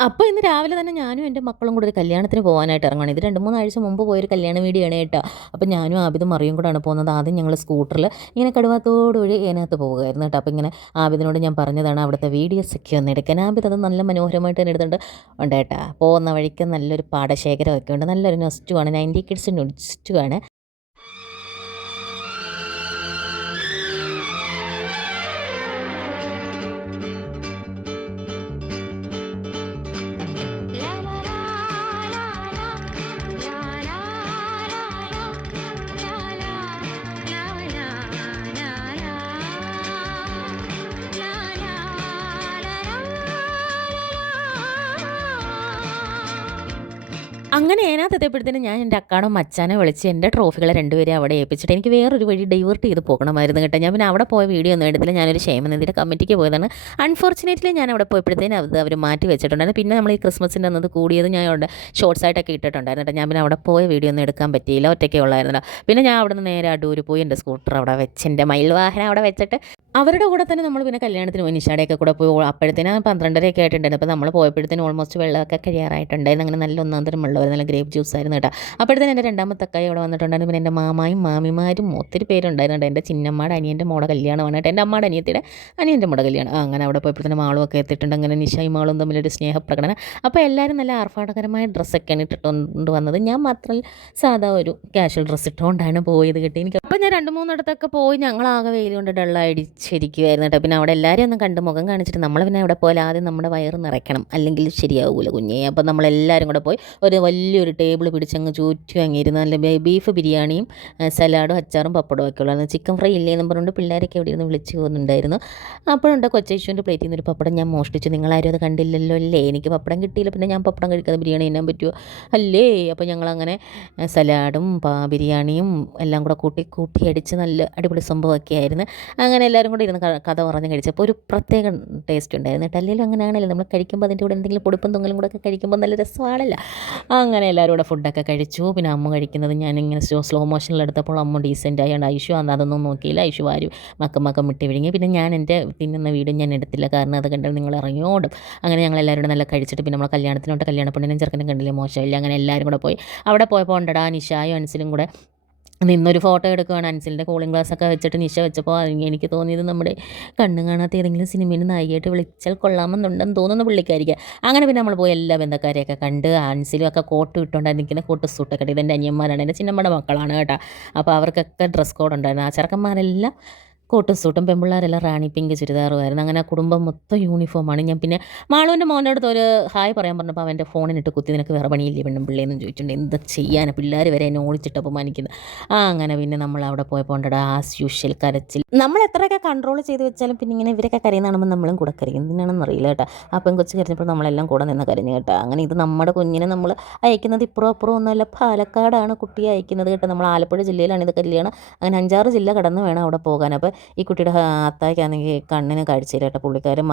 അപ്പോൾ ഇന്ന് രാവിലെ തന്നെ ഞാനും എന്റെ മക്കളും കൂടെ ഒരു കല്യാണത്തിന് പോകാനായിട്ട് ഇറങ്ങണം. ഇത് രണ്ട് മൂന്നാഴ്ച മുമ്പ് പോയൊരു കല്യാണ വീഡിയോ ആണ് കേട്ടോ. അപ്പോൾ ഞാനും ആബിദും മറിയും കൂടെയാണ് പോകുന്നത്. ആദ്യം ഞങ്ങൾ സ്കൂട്ടറിൽ ഇങ്ങനെ കടുവാത്തോട് വഴി അതിനകത്ത് പോവുകയായിരുന്നു കേട്ടോ. അപ്പോൾ ഇങ്ങനെ ആബിദിനോട് ഞാൻ പറഞ്ഞതാണ് അവിടുത്തെ വീഡിയോ ഒക്കെ ഒന്ന് എടുക്കാൻ. ആബിദ് അത് നല്ല മനോഹരമായിട്ട് തന്നെ എടുത്തിട്ടുണ്ട്. ഉണ്ട് കേട്ടോ. പോകുന്ന വഴിക്ക് നല്ലൊരു പാടശേഖരമൊക്കെ ഉണ്ട്. നല്ലൊരു നൊസ്റ്റുമാണ് നയന്റി കിഡ്സ് നൊസ്റ്റുമാണ് അങ്ങനെ അതിനകത്ത് എത്തിയപ്പോഴത്തേനും ഞാൻ എന്റെ അക്കാടും മച്ചാനെ വിളിച്ച് എന്റെ ട്രോഫികളെ രണ്ടുപേരെയും അവിടെ ഏൽപ്പിച്ചിട്ട് എനിക്ക് വേറൊരു വഴി ഡൈവേർട്ട് ചെയ്ത് പോകണമായിരുന്നു കേട്ടോ. ഞാൻ പിന്നെ അവിടെ പോയ വീഡിയോ ഒന്നും എടുത്തില്ല. ഞാനൊരു ക്ഷേമനിധിയുടെ കമ്മിറ്റിക്ക് പോയതാണ്. അൺഫോർച്ചുനേറ്റ്ലി ഞാൻ അവിടെ പോയപ്പോഴത്തേനും അത് അവർ മാറ്റി വെച്ചിട്ടുണ്ടായിരുന്നു. പിന്നെ നമ്മൾ ഈ ക്രിസ്മസിന്റെ അന്നത് കൂടിയത് ഞാൻ അവിടെ ഷോർട്സ് ആയിട്ടൊക്കെ ഇട്ടിട്ടുണ്ടായിരുന്നു ഞാൻ പിന്നെ അവിടെ പോയ വീഡിയോ ഒന്നും എടുക്കാൻ പറ്റിയില്ല. ഒറ്റയ്ക്കേ ഉള്ളായിരുന്നല്ലോ പിന്നെ ഞാൻ അവിടെ നിന്ന് നേരെ അടൂർ പോയി എന്റെ സ്കൂട്ടർ അവിടെ വെച്ച് എന്റെ മയിൽ വാഹനം അവിടെ വെച്ചിട്ട് അവരുടെ കൂടെ തന്നെ നമ്മൾ പിന്നെ കല്യാണത്തിന് പോയി. നിഷാടെയൊക്കെ കൂടെ പോയി. അപ്പോഴത്തേനും പന്ത്രണ്ടരയൊക്കെ ആയിട്ടുണ്ടായിരുന്നു. അപ്പോൾ നമ്മൾ പോയപ്പോഴത്തേനും ഓൾമോസ്റ്റ് വെള്ളമൊക്കെ കഴിയാറായിട്ടുണ്ടായിരുന്നു അങ്ങനെ നല്ല ഒന്നാം തരം വെള്ളം നല്ല ഗ്രേപ്പ് ജ്യൂസ് ആയിരുന്നു കേട്ടോ. അപ്പോഴത്തേനും എന്റെ രണ്ടാമത്തെ അക്കായി അവിടെ വന്നിട്ടുണ്ടായിരുന്നു. പിന്നെ എന്റെ മാമായും മാമിമാരും ഒത്തിരി പേരുണ്ടായിരുന്നു എന്റെ ചിന്നമ്മയുടെ അനിയന്റെ മോടെ കല്യാണമാണ് കേട്ടോ. എന്റെ അമ്മയുടെ അനിയത്തിയുടെ അനിയന്റെ മോടെ കല്യാണം. അങ്ങനെ അവിടെ പോയപ്പോഴത്തേനും മാളും ഒക്കെ എത്തിയിട്ടുണ്ട്. അങ്ങനെ നിഷായും മാളും തമ്മിലൊരു സ്നേഹപ്രകടനം. അപ്പോൾ എല്ലാവരും നല്ല ആർഭാടകരമായ ഡ്രസ്സൊക്കെയാണ് ഇട്ടിട്ടുണ്ട് വന്നത്. ഞാൻ മാത്രം സാധാ ഒരു കാഷ്വൽ ഡ്രസ്സ് ഇട്ടുകൊണ്ടാണ് പോയത് കേട്ടോ. എനിക്ക് അപ്പോൾ ഞാൻ രണ്ട് മൂന്നിടത്തൊക്കെ പോയി. ഞങ്ങളാകെ വെയിൽ കൊണ്ട് ഡള്ളടിച്ചിരിക്കുമായിരുന്നു കേട്ടോ. പിന്നെ അവിടെ എല്ലാവരും ഒന്ന് കണ്ട് മുഖം കാണിച്ചിട്ട് നമ്മൾ പിന്നെ അവിടെ പോലെ ആദ്യം നമ്മുടെ വയറ് നിറയ്ക്കണം. അല്ലെങ്കിൽ ശരിയാവൂല കുഞ്ഞേ. അപ്പോൾ നമ്മളെല്ലാവരും കൂടെ പോയി ഒരു വലിയൊരു ടേബിൾ പിടിച്ചങ്ങ് ചുറ്റും അങ്ങിരുന്ന് നല്ല ബീഫ് ബിരിയാണിയും സലാഡും അച്ചാറും പപ്പടവും ഒക്കെ ഉള്ളതാണ് ചിക്കൻ ഫ്രൈ ഇല്ലേ എന്ന് പറഞ്ഞുകൊണ്ട് പിള്ളേരൊക്കെ എവിടെ ഇരുന്ന് വിളിച്ചു പോകുന്നുണ്ടായിരുന്നു. അപ്പോഴുണ്ട് കൊച്ചേശുവിന്റെ പ്ലേറ്റിൽ നിന്നൊരു പപ്പടം ഞാൻ മോഷ്ടിച്ചു. നിങ്ങളാരും അത് കണ്ടില്ലല്ലോ അല്ലേ? എനിക്ക് പപ്പടം കിട്ടിയില്ല. പിന്നെ ഞാൻ പപ്പടം കഴിക്കാതെ ബിരിയാണി തിന്നാൻ പറ്റുമോ അല്ലേ? അപ്പോൾ ഞങ്ങളങ്ങനെ സലാഡും ബിരിയാണിയും എല്ലാം കൂടെ കൂട്ടി കൂട്ടി അടിച്ച് നല്ല അടിപൊളി സംഭവമൊക്കെ ആയിരുന്നു. അങ്ങനെ എല്ലാവരും കൂടെ ഇരുന്ന് കഥ പറഞ്ഞ് കഴിച്ചപ്പോൾ ഒരു പ്രത്യേക ടേസ്റ്റ് ഉണ്ടായിരുന്നു. കേട്ടോ അങ്ങനെ ആണല്ലോ. നമ്മൾ കഴിക്കുമ്പോൾ അതിന്റെ കൂടെ എന്തെങ്കിലും പൊടിപ്പും തൊങ്ങലും കൂടെ ഒക്കെ കഴിക്കുമ്പോൾ നല്ല രസമാണല്ലോ. അങ്ങനെ എല്ലാവരും കൂടെ ഫുഡൊക്കെ കഴിച്ചു. പിന്നെ അമ്മ കഴിക്കുന്നത് ഞാനിങ്ങനെ സ്ലോ മോഷനിൽ എടുത്തപ്പോൾ അമ്മ ഡീസന്റ് ആയതുകൊണ്ട് ഐഷു അന്ന് അതൊന്നും നോക്കിയില്ല. ഐഷു ആരും മക്കം മക്കം വിട്ടി വിഴുങ്ങി. പിന്നെ ഞാൻ എന്റെ തിന്നുന്ന വീടും ഞാൻ എടുത്തില്ല. കാരണം അത് കണ്ടാൽ നിങ്ങൾ ഇറങ്ങിയോടും. അങ്ങനെ ഞങ്ങൾ എല്ലാവരും നല്ല കഴിച്ചിട്ട് പിന്നെ നമ്മൾ കല്യാണത്തിനോട്ട് കല്യാണ പെണ്ണിനും ചെറുക്കനും കണ്ടില്ലേ? മോശമില്ല. അങ്ങനെ എല്ലാവരും കൂടെ പോയി. അവിടെ പോയപ്പോൾ ഉണ്ടടാ നിഷായും അൻസിലും കൂടെ നിന്നൊരു ഫോട്ടോ എടുക്കുകയാണ് അൻസിലിന്റെ കൂളിംഗ് ഗ്ലാസ് ഒക്കെ വെച്ചിട്ട് നിഷ വെച്ചപ്പോൾ എനിക്ക് തോന്നിയത് നമ്മുടെ കണ്ണും കാണാത്ത ഏതെങ്കിലും സിനിമയിൽ നായികയായിട്ട് വിളിച്ചാൽ കൊള്ളാമെന്നുണ്ടെന്ന് തോന്നുന്ന പുള്ളിക്കായിരിക്കുക അങ്ങനെ പിന്നെ നമ്മൾ പോയി എല്ലാ ബന്ധക്കാരെയൊക്കെ കണ്ട് അൻസിലും ഒക്കെ കോട്ട് ഇട്ടുകൊണ്ട് നിൽക്കുന്ന കോട്ട് സൂട്ടൊക്കെ ഇതെന്റെ അനിയന്മാരാണ്. എന്റെ ചിന്നമ്മയുടെ മക്കളാണ് കേട്ടോ. അപ്പോൾ അവർക്കൊക്കെ ഡ്രസ് കോഡ് ഉണ്ടായിരുന്നു. ആ ചെറുക്കന്മാരെല്ലാം കോട്ടും സൂട്ടും പെമ്പിള്ളേരെല്ലാം റാണി പിങ്ക് ചുരിദാറുമായിരുന്നു. അങ്ങനെ കുടുംബം മൊത്തം യൂണിഫോമാണ്. ഞാൻ പിന്നെ മാളുവിന്റെ മോന്റെ അടുത്ത് ഒരു ഹായ് പറയാൻ പറഞ്ഞപ്പോൾ അവന്റെ ഫോണിനിട്ട് കുത്തി നിനക്ക് വേറെ പണിയില്ലേ പെണ്ണും പിള്ളേന്നും ചോദിച്ചിട്ടുണ്ട്. എന്താ ചെയ്യാൻ പിള്ളേർ വരെ എന്നെ ഓടിച്ചിട്ട് അപമാനിക്കുന്നത് ആ അങ്ങനെ പിന്നെ നമ്മൾ അവിടെ പോയപ്പോൾ ഉണ്ടടാ ആസ് യൂഷ്വൽ കരച്ചിൽ. നമ്മൾ എത്രയൊക്കെ കൺട്രോൾ ചെയ്ത് വെച്ചാലും പിന്നെ ഇങ്ങനെ ഇവരൊക്കെ കരയുന്ന കാണുമ്പോൾ നമ്മളും കൂടെ കരയും. എന്തിനാണെന്ന് അറിയില്ല കേട്ടോ. ആ പെൺകൊച്ച് കരഞ്ഞപ്പോൾ നമ്മളെല്ലാം കൂടെ നിന്ന് കരഞ്ഞു കേട്ടോ. അങ്ങനെ ഇത് നമ്മുടെ കുഞ്ഞിനെ നമ്മൾ അയക്കുന്നത് ഇപ്പുറം അപ്പുറം ഒന്നുമല്ല പാലക്കാടാണ് കുട്ടിയെ അയക്കുന്നത് കേട്ടോ. നമ്മൾ ആലപ്പുഴ ജില്ലയിലാണ് ഇത് കല്യാണം. അങ്ങനെ അഞ്ചാറ് ജില്ല കടന്ന് വേണം അവിടെ പോകാൻ. അപ്പോൾ ഈ കുട്ടിയുടെ അത്തായ്ക്കാണെങ്കിൽ കണ്ണിന് കാഴ്ചയില്ല കേട്ടോ പുള്ളിക്കാരൻ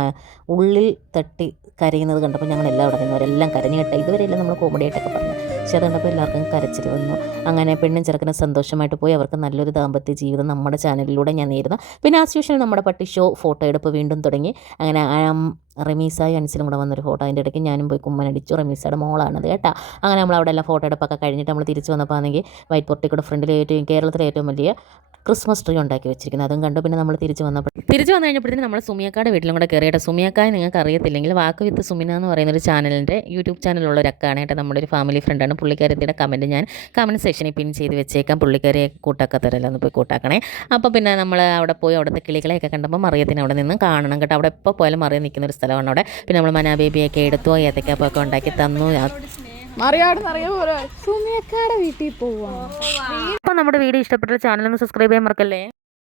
ഉള്ളിൽ തട്ടി കരയുന്നത് കണ്ടപ്പോൾ ഞങ്ങൾ എല്ലാം അവിടെ നിന്നവരെല്ലാം കരഞ്ഞു കേട്ടോ. ഇതുവരെയെല്ലാം നമ്മൾ കോമഡി ആയിട്ടൊക്കെ പറഞ്ഞു പക്ഷെ അത് കണ്ടപ്പോൾ എല്ലാവർക്കും കരച്ചിൽ വന്നു. അങ്ങനെ പെണ്ണും ചെറുക്കനും സന്തോഷമായിട്ട് പോയി. അവർക്ക് നല്ലൊരു ദാമ്പത്യ ജീവിതം നമ്മുടെ ചാനലിലൂടെ ഞാൻ നേരുന്നു. പിന്നെ ആസ് യൂഷ്വൽ നമ്മുടെ പട്ടി ഷോ ഫോട്ടോ എടുപ്പ് വീണ്ടും തുടങ്ങി. അങ്ങനെ റമീസായി അനുസരിച്ച് കൂടെ വന്നൊരു ഫോട്ടോ അതിന്റെ ഇടയ്ക്ക് ഞാനും പോയി കുമ്മനടിച്ചു റമീസയുടെ മോളാണത് കേട്ടോ. അങ്ങനെ നമ്മൾ അവിടെ എല്ലാം ഫോട്ടോ എടുപ്പൊക്കെ കഴിഞ്ഞിട്ട് നമ്മൾ തിരിച്ച് വന്നപ്പോൾ ആണെങ്കിൽ വൈറ്റ് പൊട്ടിക്കൂടെ ഫ്രണ്ടിലെ ഏറ്റവും കേരളത്തിലെ ഏറ്റവും വലിയ ക്രിസ്മസ് ട്രീ ഉണ്ടാക്കി വെച്ചിരിക്കുന്നത്. അതും കണ്ടു പിന്നെ നമ്മൾ തിരിച്ച് വന്നപ്പോൾ തിരിച്ച് വന്നു കഴിഞ്ഞപ്പോഴത്തേക്കും നമ്മൾ സുമിയക്കാട് വീട്ടിലും കൂടെ കയറിയിട്ട് സുമിയക്കായ നിങ്ങൾക്ക് അറിയത്തില്ലെങ്കിൽ വാക്ക് വിത്ത് സുമിന എന്ന് പറയുന്ന ഒരു ചാനലിന്റെ യൂട്യൂബ് ചാനലുള്ള ഒരു അക്കാണ് കേട്ടോ. നമ്മുടെ ഒരു ഫാമിലി ഫ്രണ്ടാണ് പുള്ളിക്കാരത്തിയുടെ കമന്റ് ഞാൻ കമന്റ് സെക്ഷനിൽ പിൻ ചെയ്ത് വെച്ചേക്കാം. പുള്ളിക്കാരെ കൂട്ടാക്ക തരല്ലെന്ന് പോയി കൂട്ടാക്കണേ. അപ്പോൾ പിന്നെ നമ്മൾ അവിടെ പോയി അവിടുത്തെ കിളികളെയൊക്കെ കണ്ടപ്പോൾ മറിയത്തിന് അവിടെ നിന്ന് കാണണം കേട്ടോ. അവിടെ എപ്പോൾ പോയാലും മറിയ നിൽക്കുന്ന ഒരു സ്ഥലമാണ് അവിടെ. പിന്നെ നമ്മൾ മനാബേബിയൊക്കെ എടുത്തു ഏത്തക്കാപ്പൊക്കെ ഉണ്ടാക്കി തന്നു. മറിയാടുന്നറിയാ സുമിയക്കാടെ വീട്ടിൽ പോവാ. അപ്പോൾ നമ്മുടെ വീഡിയോ ഇഷ്ടപ്പെട്ട ചാനൽ ഒന്ന് സബ്സ്ക്രൈബ് ചെയ്യാൻ മറക്കല്ലേ?